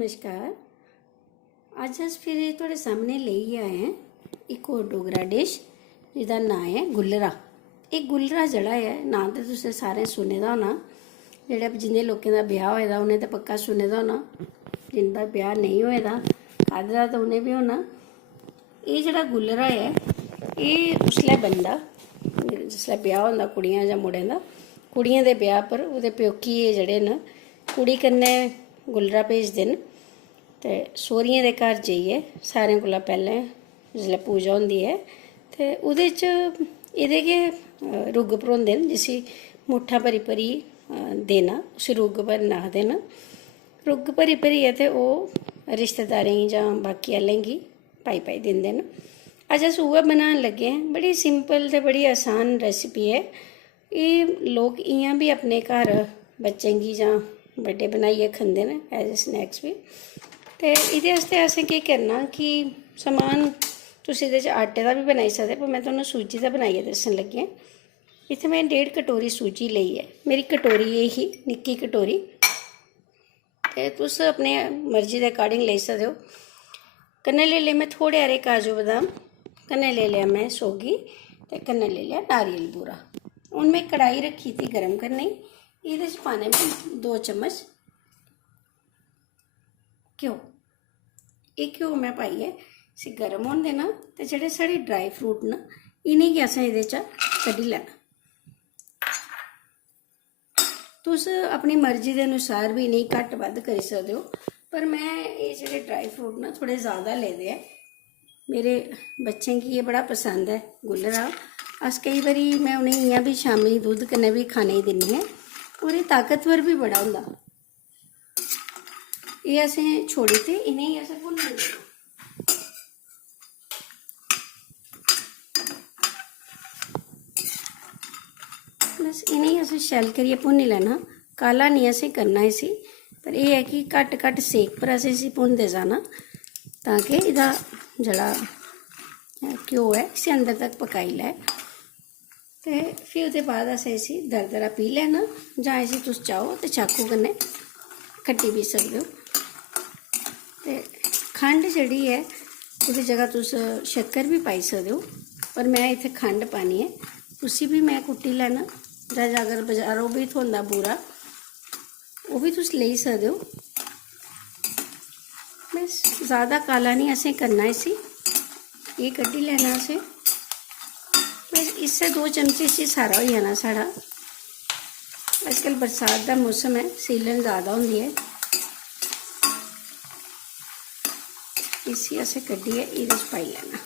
नमस्कार। ਅੱਜ ਅਸੀਂ ਫਿਰ ਤੁਹਾਡੇ ਸਾਹਮਣੇ ਲਈ ਆਏ ਹਾਂ ਇੱਕ ਹੋਰ ਡੋਗਰਾ ਡਿਸ਼ ਜਿਹਦਾ ਨਾਮ ਹੈ ਗੁੱਲਰਾ। ਇਹ ਗੁੱਲਰਾ ਜਿਹੜਾ ਹੈ ਨਾਂ ਤੇ ਤੁਸੀਂ ਸਾਰੇ ਸੁਣੇ ਦਾ ਹੋਣਾ। ਜਿਹੜੇ ਜਿੰਨੇ ਲੋਕਾਂ ਦਾ ਵਿਆਹ ਹੋਇਆ ਉਹਨੇ ਤਾਂ ਪੱਕਾ ਸੁਣੇ ਦਾ ਹੋਣਾ, जिनका ब्याह नहीं होएदा कादरा तो उन्हें भी होना। ये जड़ा गुल्लरा है ये उसलै बनदा जिसलै ब्याह होंदा कुड़ियां जां मुड़ें दा। कुड़ियां दे ब्याह पर उहदे प्योकी जेह्ड़े न कुड़ी कन्नै गुल्लरा भेजदे न ते सौह्रियें दे घर जाइयै सारें कोला पैह्लें जिसलै पूजा होंदी है ते ओह्दे च एह्दे गै रुग्ग भरोंदे न, जिसी मुट्ठा भरी भरी देना, उसी रुग्ग भरना आखदे न। रुग्ग भरी भरियै ते ओह् रिश्तेदारें गी जां बाकी आह्लें गी पाई दिंदे न। अज्ज अस उ'ऐ बनान लगे आं। बड़ी सिंपल ते बड़ी आसान रेसिपी है। एह् लोग इ'यां बी अपने घर बच्चें गी जां बड्डे बनाइयै खंदे न एज ए स्नैक्स बी। ते एह्दे आस्तै असें केह् करना कि समान तुस एह्दे च आटे दा बी बनाई सकदे, पर में तुहानूं सूजी दा बनाइयै दस्सन लगी आं। इत्थै में 1.5 कटोरी सूजी लेई ऐ। मेरी कटोरी एह् ही, निक्की कटोरी। ते तुस अपने मर्जी दे अकार्डिंग लेई सकदे हो। कन्नै लेई ले में थोड़े हारे काजू बदाम, कन्नै लेई लेआ में सौगी ते कन्नै लेई लेआ नारियल बूरा। हून में कढ़ाई रखी थी गर्म करने गी। एह्दे च पाने में 2 चम्मच घ्यो। एह् घ्यो में पाइयै इसी गर्म होन देना ते जेह्ड़े साढ़े ड्राई फ्रूट न इ'नें गी असें एह्दे चा कड्ढी लैना। तुस अपनी मर्जी के अनुसार भी इन्हें घट्ट बद्ध करी सकते हो, पर मैं ये जेह्ड़े ड्राई फ्रूट न थोड़े ज़्यादा लेदे ऐ। मेरे बच्चें गी ये बड़ा पसंद है गुल्लरा। अस कई बारी मैं उ'नें इ'यां भी शामीं दुद्ध कन्नै भी खाने गी दिन्नी आं, और ये ताकतवर भी बड़ा होंदा। ये असें छोड़ी ते इ'नेंगी असें भुन्नी देना। बस इन्हें असें शैल करियै भुन्नी लैना। काला नहीं असें करना इसी, पर यह है कि घट्ट सेक पर असें इसी भुनदे जाना ताकि इहदा जेह्ड़ा घ्यो है इसी अंदर तक पकाई लै। ते फ्ही ओह्दे बाद असें इसी दरदरा पी लैना, जां इसी तुस चाहो तो चाकू कन्नै कट्टी बी सकदे हो। ते खंड जेह्ड़ी है ओह्दी जगह तुस शक्कर भी पाई सकदे हो, पर मैं इत्थै खंड पानी है। उसी भी मैं कुट्टी लैना, जां अगर बजारों भी थ्होंदा बूरा ओह् भी तुस लेई सकदे हो। बस ज़्यादा काला नहीं असें करना इसी। ये कड्ढी लैना असें। बस इससे 2 चमचे इसी सारा हो जाना साढ़ा। आजकल बरसात का मौसम है, सीलन ज़्यादा होंदी है। इसी असें कड्ढियै एह्दे च पाई लैना।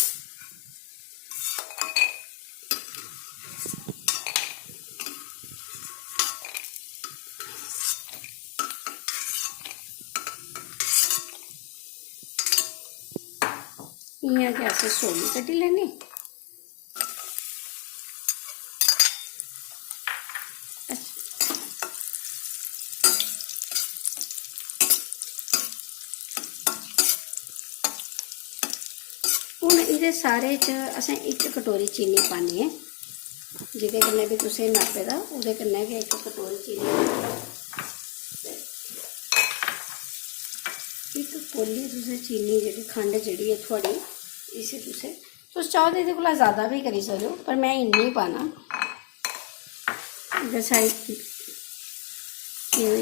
इ'यां गै असें सौगी कड्ढी लैनी। हून एह्दे सारे च असें 1 कटोरी चीनी पानी है, जेह्दे कन्नै भी तुसें नापे दा ओह्दे कन्नै गै 1 कटोरी चीनी। 1 कौली तुसें चीनी जेह्ड़ी खंड जेह्ड़ी है थुआढ़ी इसी तुस चाहो तो एह्दे कोला ज़्यादा भी करी सकदे हो, पर मैं इन्नी पाना। इधर सारी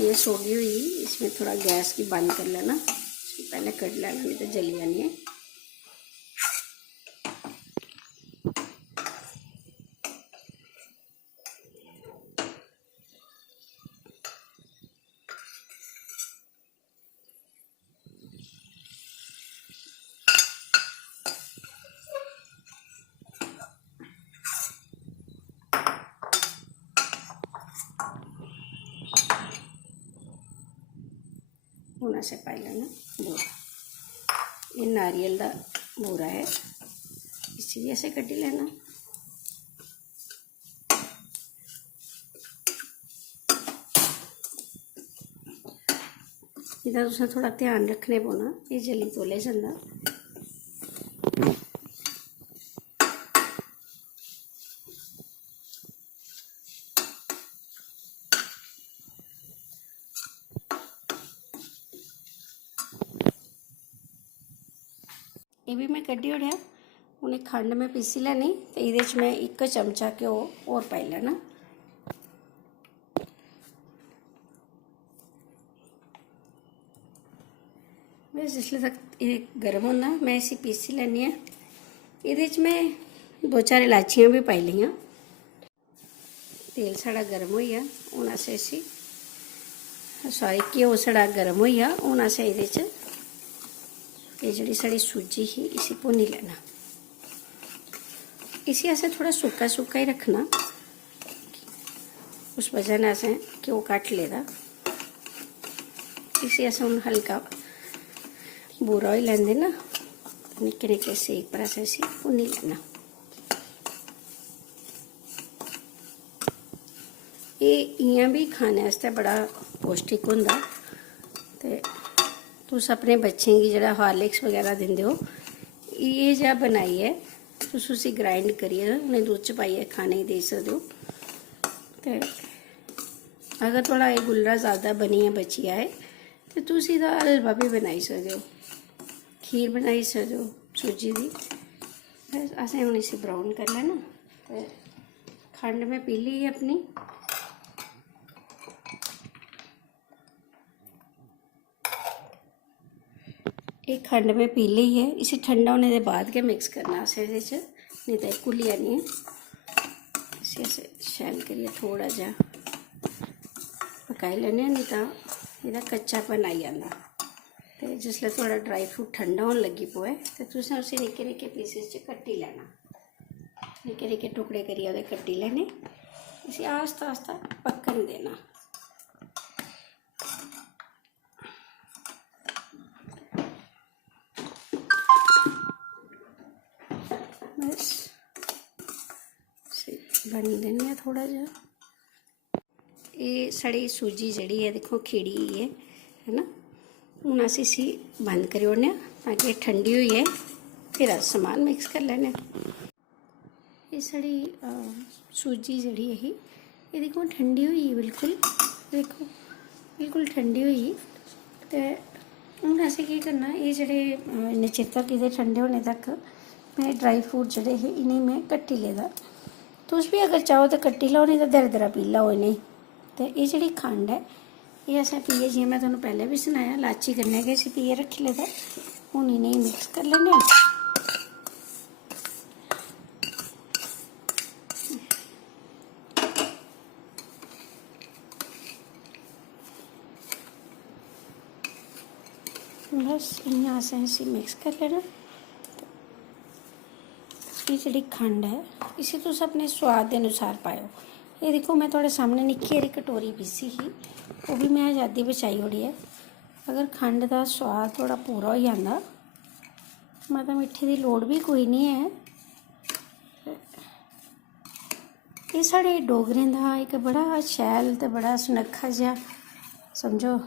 ये सौगी हुई, इसमें थोड़ा गैस की बंद कर लेना। पहले कट लेना नहीं तो जली जानी है। हूँ असें पाई लेना बूरा। ये नारियल का बूरा है, इसी भी असें कड्ढी लेना। इधर तुसें थोड़ा ध्यान रखने पौना, ये जली तोले जंदा। ये भी मैं कड्ढी ओढ़िया। उन्हें खंड में पीसी लैनी तो ये मैं 1 चमचा घ्यो और पाई लेना। बस जिसले तक ये गर्म होंदा मैं इसी पीसी लैनी है। ये मैं 2-4 इलाचियाँ भी पाई लियाँ। तेल साड़ा गर्म हो गया, हूँ अस इसी सॉरी घ्यो साड़ा गर्म हो गया। हूँ अस ये जी साड़ी सूजी ही इसी भुनी लेना। इसी असें थोड़ा सुक्का सुक्का ही रखना, उस वजह ने असें घ्यो घट्ट लेदा। इसी असें हूँ हल्का बूरा ही लैंदे ना, निक्के निक्के सेक पर असें इसी भुनी लेना। ये इ'यां भी खाने आस्तै बड़ा पौष्टिक होंदा। ते तुस अपने बच्चें गी जेह्ड़ा हार्लिक्स वगैरह दिंदे हो, ये जेहा बनाइयै तुस उसी ग्राइंड करियै उ'नें दुद्ध च पाइयै खाने गी देई सकदे हो। ते अगर थोड़ा एह् गुल्लरा ज़्यादा बनियै बची जाए तो तुस एह्दा हलवा भी बनाई सकदे हो, खीर बनाई सकदे हो सूजी दी। बस असें हून इसी ब्राउन कर लैना। ते खंड में पी ली है अपनी। एक खंड में पी ली है, इसी ठंडा होने के बाद के मिक्स करना असें एह्दे च, नहीं तो घुली जानी है। इसी अस शैल करियै थोड़ा जा पकाई लैने, नहीं तो एह्दा कच्चापन आई जांदा। ते जिसलै थोड़ा ड्राई फ्रूट ठंडा होन लगी पोए तो तुसें उसी निक्के निक्के पीसेस च कट्टी लैना, निक्के निक्के टुकड़े करियै ओह्दे कट्टी लैने। इसी आस्ता आस्ता पक्कन देना। बस बन देने थोड़ा जा। ये साड़ी सूजी जड़ी है देखो खिड़ी है ना। हूँ अस इसी बंद करी ओड़ने ताकि ठंडी हुई है, फिर अस समान मिक्स कर लैने। ये साड़ी सूजी जड़ी है ये देखो ठंडी हुई बिल्कुल, देखो बिल्कुल ठंडी हुई। तो हूँ असें केह् करना, ये जेह्ड़े इन्ने चिर तक ये ठंडे होने तक मैं ड्राई फ्रूट जेह्ड़े हे इ'नें मैं कट्टी लेदा। तुस भी अगर चाहो तो कट्टी लैओ, नहीं तो दरदरा पी लैओ इ'नें। तो ये जेह्ड़ी खंड है ये असें पीइयै, जि'यां मैं तुहानूं पैह्लें भी सनाया, लाची कन्नै गै इसी पीइयै रक्खी लेदा। हून इ'नेंगी मिक्स कर लैन्ने आं। बस इ'यां असें इसी मिक्स कर लैना। ये जेह्ड़ी खंड है इसी तुस अपने स्वाद के अनुसार पाओ। ये देखो मैं थोड़े सामने निक्की हारी कटोरी पीसी ही, वो भी मैं आज़ादी बचाई ओड़ी है। अगर खंड का स्वाद थोड़ा पूरा हो जाता, मतलब मिट्ठे की लोड़ भी कोई नहीं है। ये साढ़े डोगरें का एक बड़ा शैल तो बड़ा सुनक्खा जिहा समझो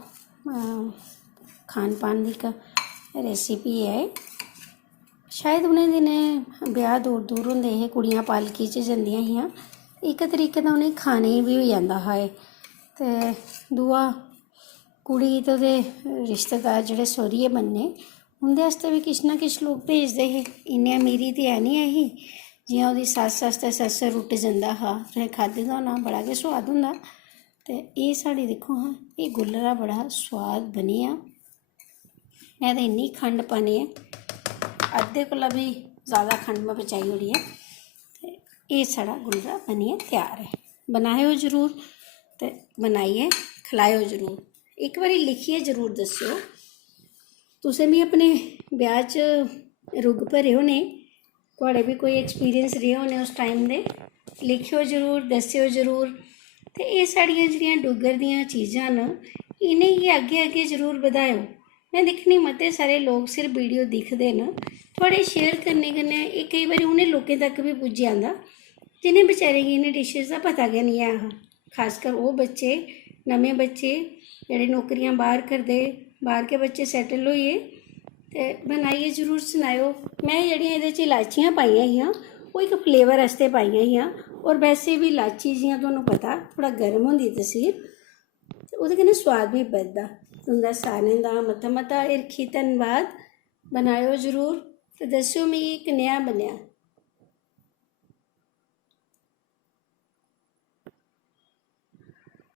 खान पान की एक रेसिपी है। शायद उ'नें दिनें ब्याह दूर दूर होंदे हे, कुड़ियां पालकी च जंदियां हियां, इक तरीके दा उ'नें खाने भी हो जांदा हा। ते दूआ कुड़ी ते ओह्दे रिश्तेदार जेह्ड़े सौह्रिये बनने उं'दे आस्तै भी किश ना किश लोग भेजदे हे। इन्नी अमीरी ते है निं ऐ ही, जि'यां ओह्दी सस्स आस्तै सस्स रुट्ट जंदा हा, तुसें खाद्धे दा होना, बड़ा गै सोआद होंदा। ते एह् साढ़ी दिक्खो हां एह् गुल्लरा बड़ा सोआद बनिया। मैं ते इन्नी खंड पानी है, अद्धे कोला भी ज़्यादा खंड में बचाई ओड़ी है। ते ये साढ़ा गुल्लरा बनिए तैयार है। बनाओ जरूर ते बनाइए खलाओ जरूर। एक बारी लिखिए जरूर दस्सिओ, तुसें भी अपने ब्याह च रुग भरे होने, थोड़े भी कोई एक्सपीरियंस रेह् होने उस टाइम दे, लिखियो जरूर, दस्सिओ जरूर। ते एह् साढ़ियां जेह्ड़ियां डुग्गर दियां चीज़ां न इ'नेंगी अग्गें अग्गें जरूर बधाओ। मैं दिक्खनी मते सारे लोग सिर्फ वीडियो दिखदे न, थोड़े शेयर करने कन्नै एह् केईं बारी उ'नें लोकें तक भी पुज्जी जंदा जिन्हें बेचारे गी इ'नें डिशेस दा पता गै नहीं है। खासकर ओह् बच्चे, नमें बच्चे जेह्ड़े नौकरियां बाहर करदे, बाहर के बच्चे सैटल होइए, ते बनाइयै जरूर सनाओ। मैं जेह्ड़ियां एह्दे च इलाचियां पाइयां हियां ओह् एक फ्लेवर आस्तै पाइयां हियां, और वैसे भी इलाची जि'यां तुहानूं पता थोड़ा गर्म होंदी तसीर, ते ओह्दे कन्नै सोआद भी बधदा। तुं'दा सारें दा मता मता हिरखी धन्नवाद। बनाओ जरूर, ਤੇ ਦੱਸਿਓ ਮੈਂ ਕਿੰਨਿਆ ਬਣਿਆ।